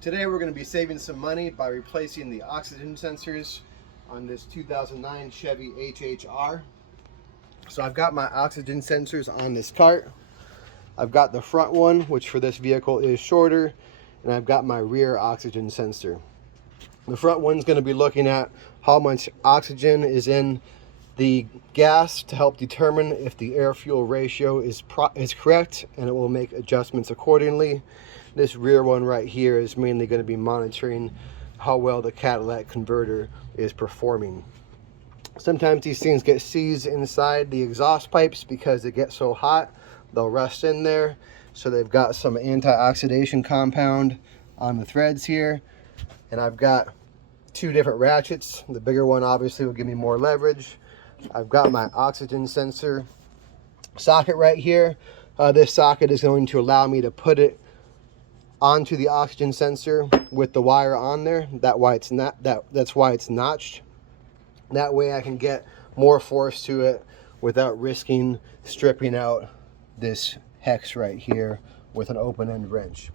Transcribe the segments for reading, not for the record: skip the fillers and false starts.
Today we're going to be saving some money by replacing the oxygen sensors on this 2009 Chevy HHR. So I've got my oxygen sensors on this cart. I've got the front one, which for this vehicle is shorter, and I've got my rear oxygen sensor. The front one's going to be looking at how much oxygen is in the gas to help determine if the air-fuel ratio is correct, and it will make adjustments accordingly. This rear one right here is mainly going to be monitoring how well the catalytic converter is performing. Sometimes these things get seized inside the exhaust pipes because they get so hot, they'll rust in there. So they've got some anti-oxidation compound on the threads here. And I've got two different ratchets. The bigger one obviously will give me more leverage. I've got my oxygen sensor socket right here. This socket is going to allow me to put it onto the oxygen sensor with the wire on there. That's why it's notched. That way I can get more force to it without risking stripping out this hex right here with an open end wrench.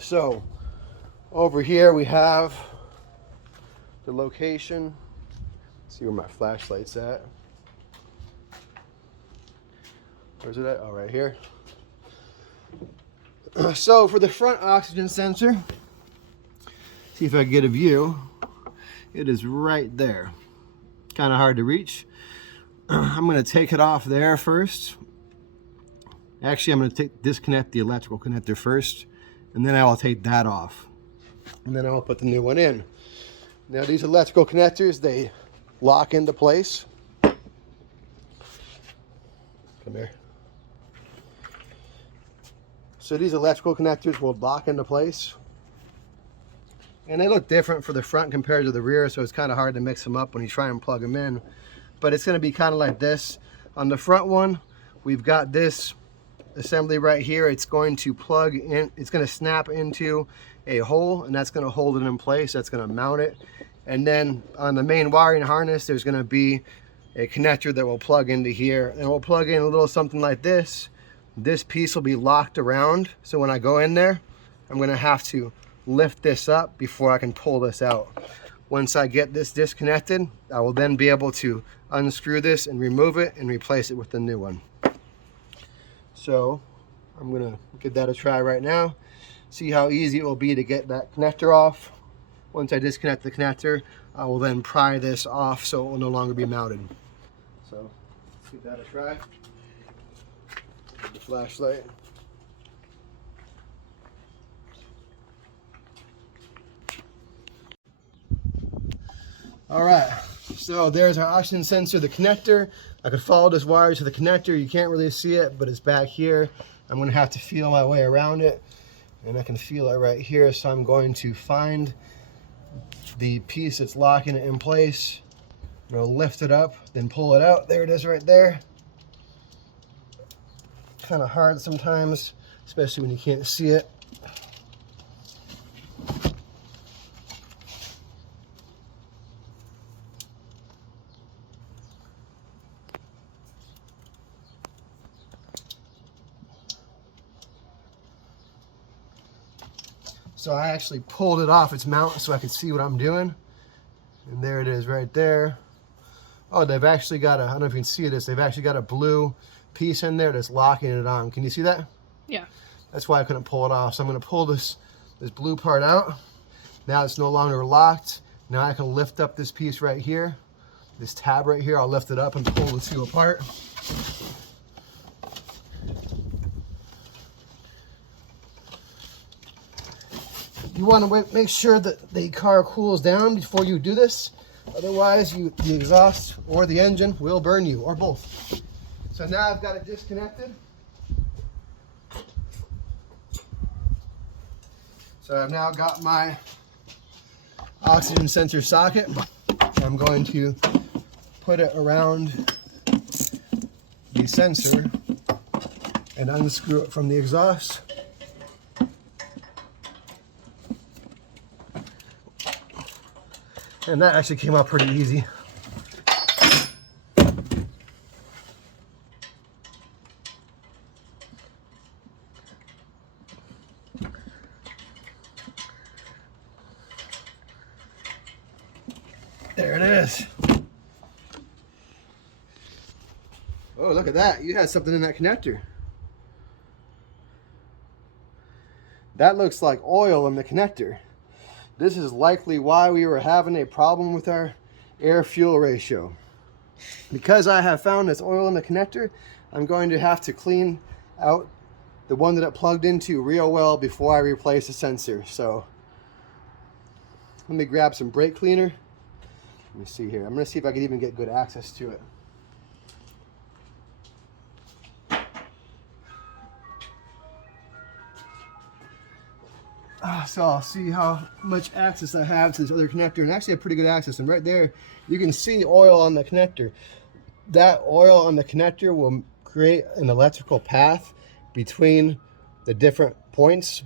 So over here we have the location. Let's see where my flashlight's at. Where's it at? Oh, right here. So for the front oxygen sensor, see if I can get a view. It is right there. Kind of hard to reach. I'm going to take it off there first. Actually, I'm going to disconnect the electrical connector first, and then I will take that off. And then I will put the new one in. Now these electrical connectors, they lock into place. Come here. So these electrical connectors will lock into place. And they look different for the front compared to the rear, so it's kind of hard to mix them up when you try and plug them in. But it's going to be kind of like this. On the front one, we've got this assembly right here. It's going to plug in, it's going to snap into a hole, and that's going to hold it in place. That's going to mount it. And then on the main wiring harness, there's going to be a connector that will plug into here. And we'll plug in a little something like this. This piece will be locked around, so when I go in there, I'm going to have to lift this up before I can pull this out. Once I get this disconnected, I will then be able to unscrew this and remove it and replace it with the new one. So I'm going to give that a try right now, see how easy it will be to get that connector off. Once I disconnect the connector, I will then pry this off so it will no longer be mounted. So let's give that a try. The flashlight. All right, so there's our oxygen sensor, the connector. I could follow this wire to the connector. You can't really see it, but it's back here. I'm gonna have to feel my way around it, and I can feel it right here. So I'm going to find the piece that's locking it in place. I'm gonna lift it up, then pull it out. There it is right there. Kind of hard sometimes, especially when you can't see it. So I actually pulled it off its mount so I could see what I'm doing. And there it is right there. Oh, they've actually got a, I don't know if you can see this, they've actually got a blue piece in there that's locking it on. Can you see that? Yeah. That's why I couldn't pull it off. So I'm going to pull this blue part out. Now it's no longer locked. Now I can lift up this piece right here. This tab right here, I'll lift it up and pull the two apart. You want to make sure that the car cools down before you do this. Otherwise, the exhaust or the engine will burn you, or both. So now I've got it disconnected. So I've now got my oxygen sensor socket. I'm going to put it around the sensor and unscrew it from the exhaust. And that actually came out pretty easy. was. Oh, look at that. You had something in that connector. That looks like oil in the connector. This is likely why we were having a problem with our air-fuel ratio. Because I have found this oil in the connector, I'm going to have to clean out the one that it plugged into real well before I replace the sensor. So let me grab some brake cleaner. Let me see here. I'm going to see if I can even get good access to it. So I'll see how much access I have to this other connector, and actually I have pretty good access. And right there, you can see oil on the connector. That oil on the connector will create an electrical path between the different points,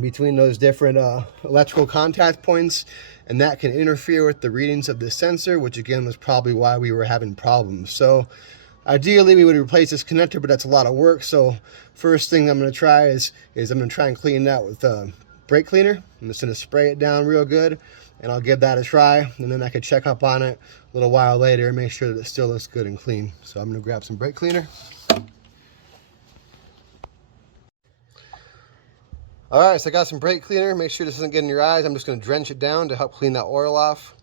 between those different electrical contact points, and that can interfere with the readings of the sensor, which again was probably why we were having problems. So ideally we would replace this connector, but that's a lot of work. So first thing I'm going to try is I'm going to try and clean that with brake cleaner. I'm just going to spray it down real good, and I'll give that a try, and then I can check up on it a little while later and make sure that it still looks good and clean. So I'm going to grab some brake cleaner. All right, so I got some brake cleaner. Make sure this doesn't get in your eyes. I'm just going to drench it down to help clean that oil off.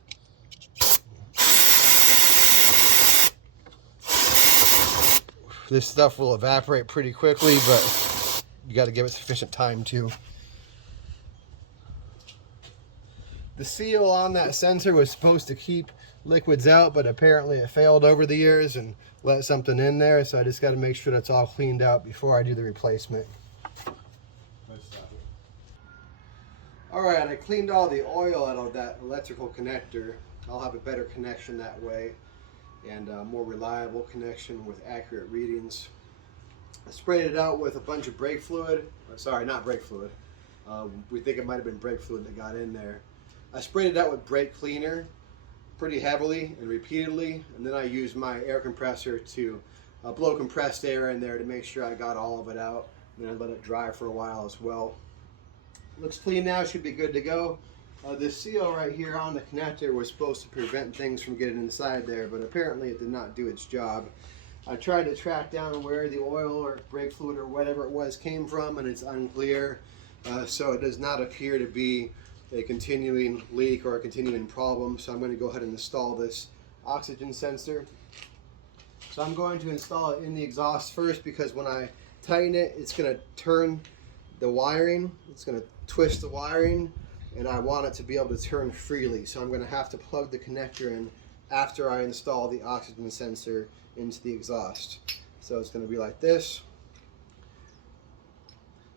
This stuff will evaporate pretty quickly, but you got to give it sufficient time too. The seal on that sensor was supposed to keep liquids out, but apparently it failed over the years and let something in there. So I just got to make sure that's all cleaned out before I do the replacement. All right, I cleaned all the oil out of that electrical connector. I'll have a better connection that way, and a more reliable connection with accurate readings. I sprayed it out with a bunch of brake fluid. Sorry, not brake fluid. We think it might have been brake fluid that got in there. I sprayed it out with brake cleaner pretty heavily and repeatedly, and then I used my air compressor to blow compressed air in there to make sure I got all of it out. And then I let it dry for a while as well. Looks clean now, should be good to go. This seal right here on the connector was supposed to prevent things from getting inside there, but apparently it did not do its job. I tried to track down where the oil or brake fluid or whatever it was came from, and it's unclear. So it does not appear to be a continuing leak or a continuing problem. So I'm going to go ahead and install this oxygen sensor. So I'm going to install it in the exhaust first, because when I tighten it, it's going to turn the wiring. It's going to twist the wiring, and I want it to be able to turn freely. So I'm going to have to plug the connector in after I install the oxygen sensor into the exhaust. So it's going to be like this.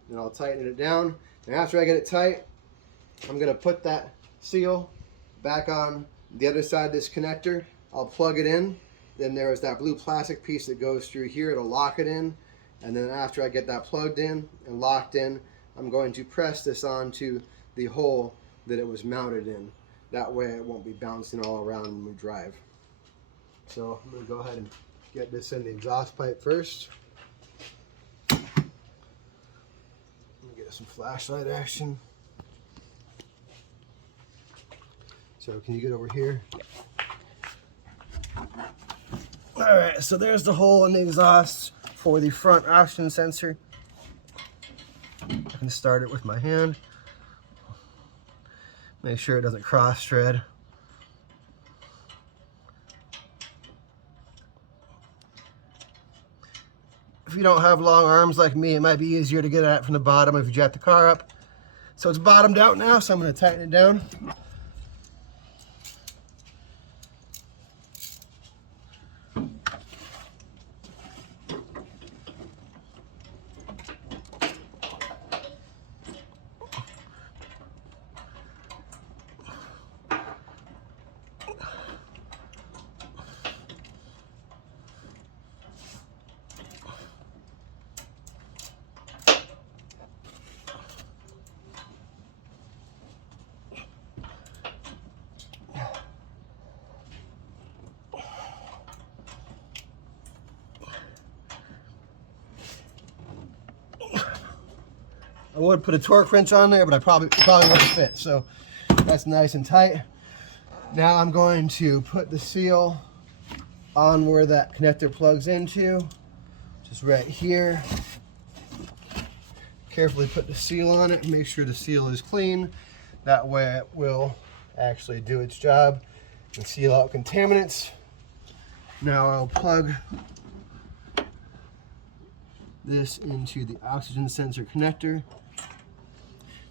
And I'll tighten it down. And after I get it tight, I'm going to put that seal back on the other side of this connector. I'll plug it in. Then there is that blue plastic piece that goes through here. It'll lock it in. And then after I get that plugged in and locked in, I'm going to press this onto the hole that it was mounted in. That way it won't be bouncing all around when we drive. So I'm going to go ahead and get this in the exhaust pipe first. Let me get some flashlight action. So can you get over here? Alright, so there's the hole in the exhaust for the front oxygen sensor. I can start it with my hand. Make sure it doesn't cross thread. If you don't have long arms like me, it might be easier to get at it from the bottom if you jack the car up. So it's bottomed out now, so I'm going to tighten it down. I would put a torque wrench on there, but it probably wouldn't fit. So that's nice and tight. Now I'm going to put the seal on where that connector plugs into, just right here. Carefully put the seal on it, make sure the seal is clean. That way it will actually do its job and seal out contaminants. Now I'll plug this into the oxygen sensor connector.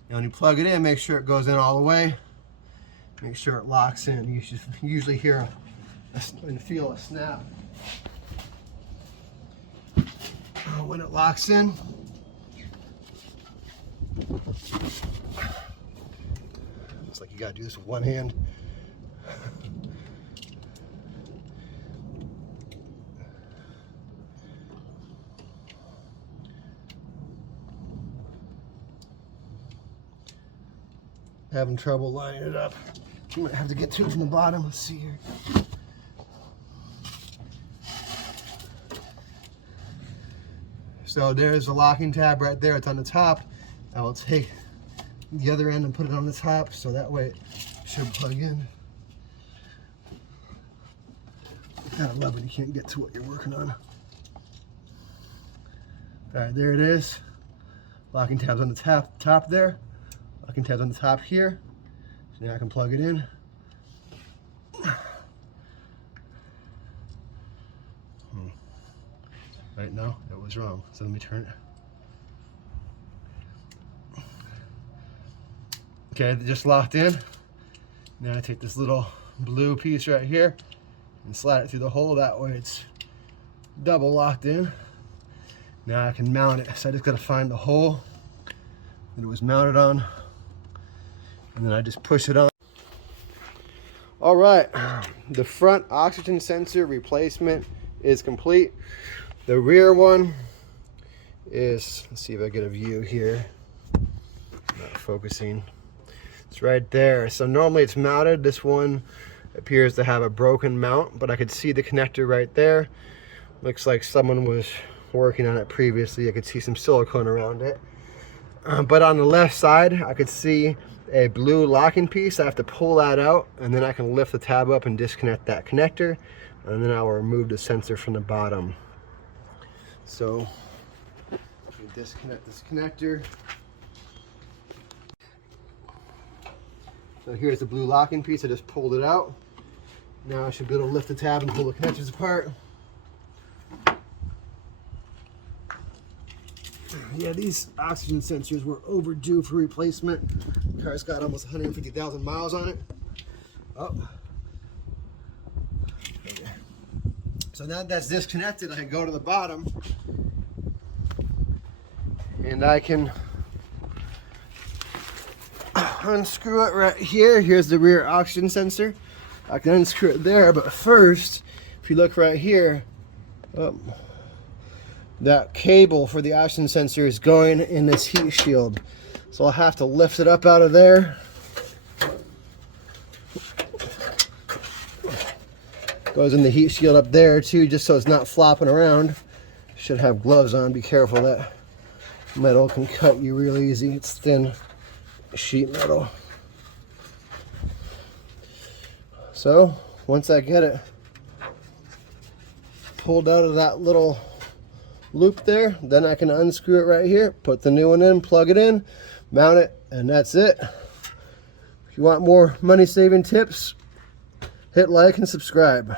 Now when you plug it in, make sure it goes in all the way. Make sure it locks in. You should usually hear and feel a snap when it locks in. Looks like you gotta do this with one hand. Having trouble lining it up. You might have to get to it from the bottom. Let's see here. So there's the locking tab right there. It's on the top. I will take the other end and put it on the top, so that way it should plug in. I kind of love when you can't get to what you're working on. All right, there it is. Locking tab's on the top there. Locking tab's on the top here. So now I can plug it in. Right, no, it was wrong. So let me turn it. Okay, they just locked in. Now I take this little blue piece right here and slide it through the hole. That way it's double locked in. Now I can mount it. So I just gotta find the hole that it was mounted on. And then I just push it on. All right, the front oxygen sensor replacement is complete. The rear one is, let's see if I get a view here. Not focusing. It's right there. So normally it's mounted. This one appears to have a broken mount, but I could see the connector right there. Looks like someone was working on it previously. I could see some silicone around it. But on the left side, I could see a blue locking piece. I have to pull that out, and then I can lift the tab up and disconnect that connector, and then I will remove the sensor from the bottom. So disconnect this connector. So here's the blue locking piece. I just pulled it out. Now I should be able to lift the tab and pull the connectors apart. Yeah, these oxygen sensors were overdue for replacement. The car's got almost 150,000 miles on it. Oh. Okay. So now that's disconnected, I can go to the bottom and I can unscrew it right here. Here's the rear oxygen sensor. I can unscrew it there, but first, if you look right here, that cable for the oxygen sensor is going in this heat shield. So I'll have to lift it up out of there. Goes in the heat shield up there too, just so it's not flopping around. Should have gloves on, be careful, that metal can cut you real easy. It's thin sheet metal. So once I get it pulled out of that little loop there, then I can unscrew it right here, put the new one in, plug it in, mount it, and that's it. If you want more money saving tips, hit like and subscribe.